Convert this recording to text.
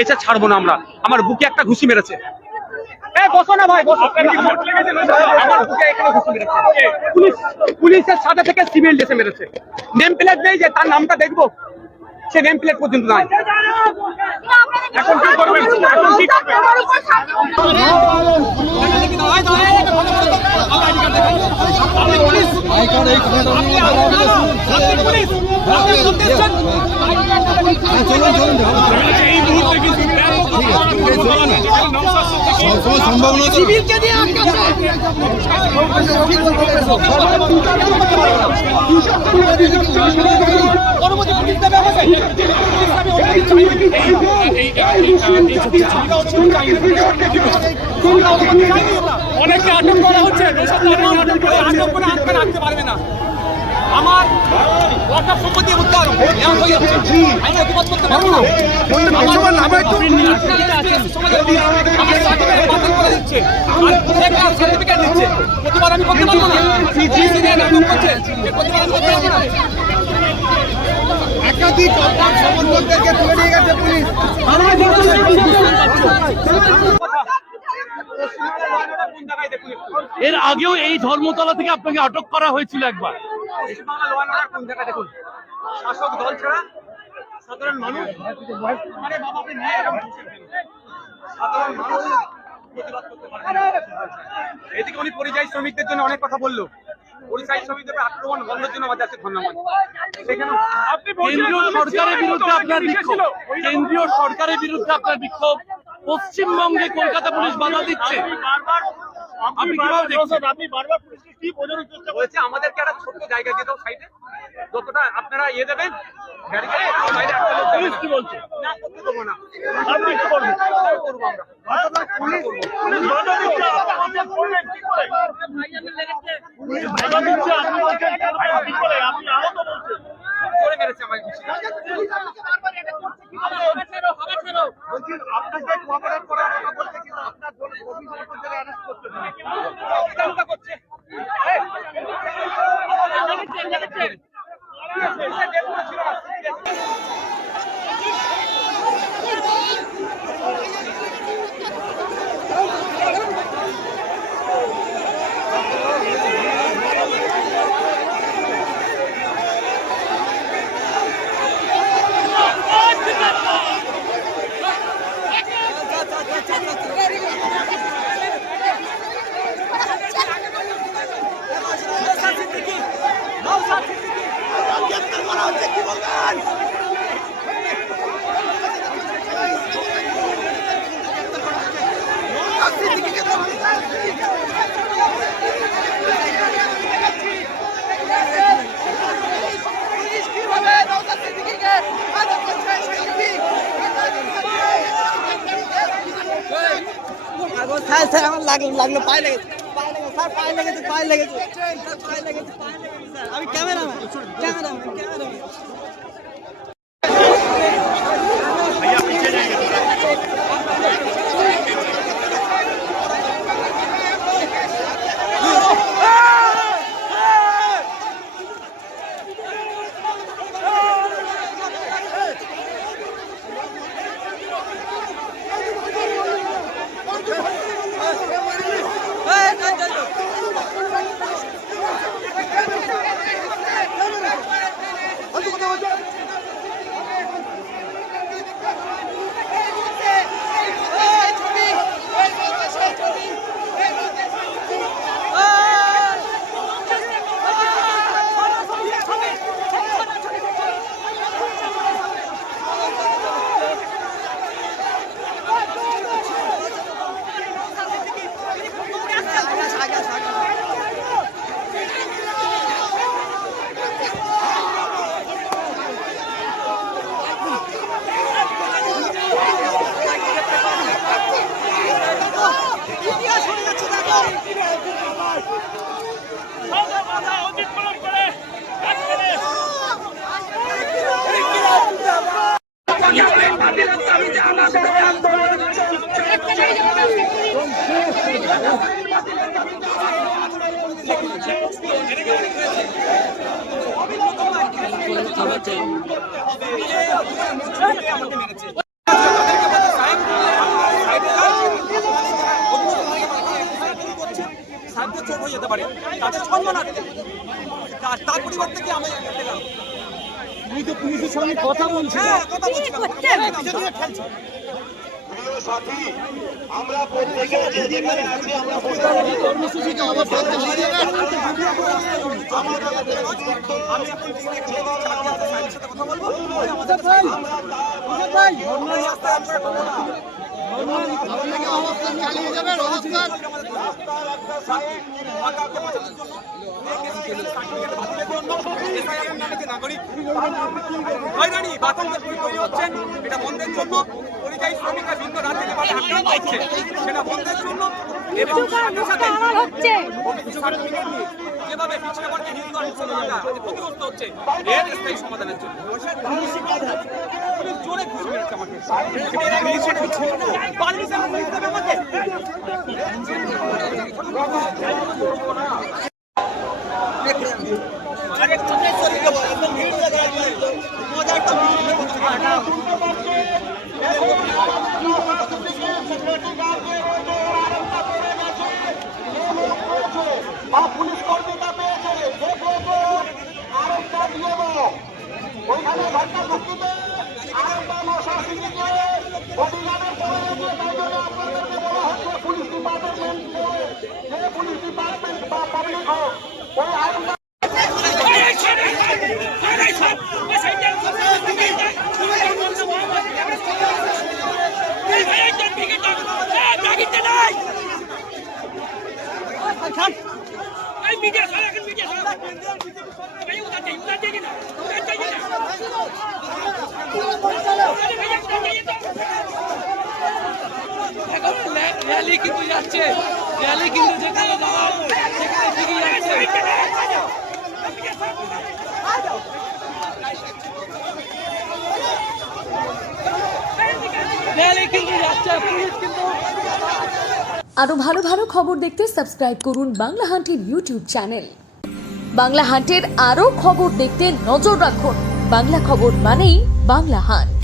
এসে ছাড়বো না আমরা। আমার বুকে একটা ঘুষি মেরেছে। বসো না ভাই, বসো। আমার বুকে এখানে ঘুষি মেরেছে পুলিশের সাথে থেকে সিভিল ড্রেসে মেরেছে। নেম প্লেট নেই যে তার নামটা দেখবো, সে নেম প্লেট পর্যন্ত নাই। এখন কি করবেন? এখন কি করবেন? সম্ভাবনা অনেককে আটক করা হচ্ছে, আটক করে আটকে রাখতে পারবে না। আমার ওয়াটার সম্পত্তি উদ্ধার হয়ে যাচ্ছে, আমি প্রতিবাদ করতে পারবো না। আমার সার্টিফিকেট বাতিল করে দিচ্ছে, আর সার্টিফিকেট দিচ্ছে, প্রতিবাদ আমি করতে পারবো না। নাটক করছে, প্রতিবাদ আমি করতে পারবো না। একাধিক সমর্থকদেরকে তুলে নিয়ে গেছে পুলিশ। এর আগেও এই ধর্মতলা থেকে আপনাকে আটক করা হয়েছিল একবার। দেখুন, শাসক দল ছাড়া সাধারণ মানুষ, সাধারণ মানুষ প্রতিবাদ করতে পারে না। এদিকে উনি পরিযায়ী শ্রমিকদের জন্য অনেক কথা বললো। পরিযায়ী শ্রমিকদের আক্রমণ বন্ধের জন্য আমাদের আছে ধন্যবাদ। কেন্দ্রীয় সরকারের বিরুদ্ধে আপনার বিক্ষোভ, কেন্দ্রীয় সরকারের বিরুদ্ধে আপনার বিক্ষোভ, পশ্চিমবঙ্গে কলকাতা পুলিশ বাধা দিচ্ছে, আপনি কিভাবে দেখছেন? আপনি বারবার পুলিশকে কি বোঝানোর চেষ্টা করছেন? আমাদেরকে একটা ছোট্ট জায়গা দিয়ে দাও সাইডে, যতটা আপনারা দেবেন কি বলছে? না করতে দেবো না। আপনি কি করবেন? করবো আমরা। করে মেরেছে আমার আপনাকে কোঅপারেট করার কথা বলতে, কিন্তু আপনার অফিসারের অ্যারেস্ট করতে করছে। স্যার আমার লাগলো পায়ে লেগেছে, স্যার পায়ে লেগেছে, পায়ে লেগেছে, পায়ে লেগেছে, স্যার আমি ক্যামেরাম্যান। আমাকে মেরেছে। রাজ্যে চোর হয়ে যেতে পারে, তাদের সম্মানার্থে তার পরিবর্তে কি আমি পেলাম? তুমি তো পুলিশের সঙ্গে কথা বলছো। হ্যাঁ, কথা বলছিলাম, খেলছি। সাথী আমরা প্রত্যেকে যে যেখানে আছি আমরা কর্মসূচিকে অবস্থান আমি এখন সাথে কথা বলবো। চালিয়ে যাবেন অবস্থান হয়রানি বাতাঙ্গের তৈরি হচ্ছেন, এটা বন্ধের জন্য পরিযায়ী শ্রমিকরা ভিন্ন রাজ্যে যেভাবে আক্রান্ত হচ্ছে সেটা বন্ধের জন্য এবং সাথে সাথে অফিসের সার্টিফিকেট নিয়ে যেভাবে পিছিয়ে পড়ছে হিন্দু আর মুসলমানরা ক্ষতিগ্রস্ত হচ্ছে এর স্থায়ী সমাধানের জন্য পুলিশ জোরে খুশি মেরেছে আমাকে। পারমিশন দেবে আমাকে। পুলিশ কর্মীরা পেয়েছে যে আরেকটা দিয়ে ওইখানে ঘটনা ঢুকিতে আরেকটা মশাশিকে অভিযানের পরে যে তাই জন্য আপনাদেরকে বলা হচ্ছে পুলিশ ডিপার্টমেন্ট যে পুলিশ ডিপার্টমেন্ট বা পাবলিক হোক ওই আরেকটা র্যালি কিন্তু যাচ্ছে, র্যালি কিন্তু যেখানে দাঁড়াও সেখানে ঠিকই যাচ্ছে। র্যালি কিন্তু যাচ্ছে, পুলিশ কিন্তু। আরো ভালো ভালো খবর দেখতে সাবস্ক্রাইব করুন বাংলা হান্টের ইউটিউব চ্যানেল। বাংলা হান্টের আরো খবর দেখতে নজর রাখুন। বাংলা খবর মানেই বাংলা হান্ট।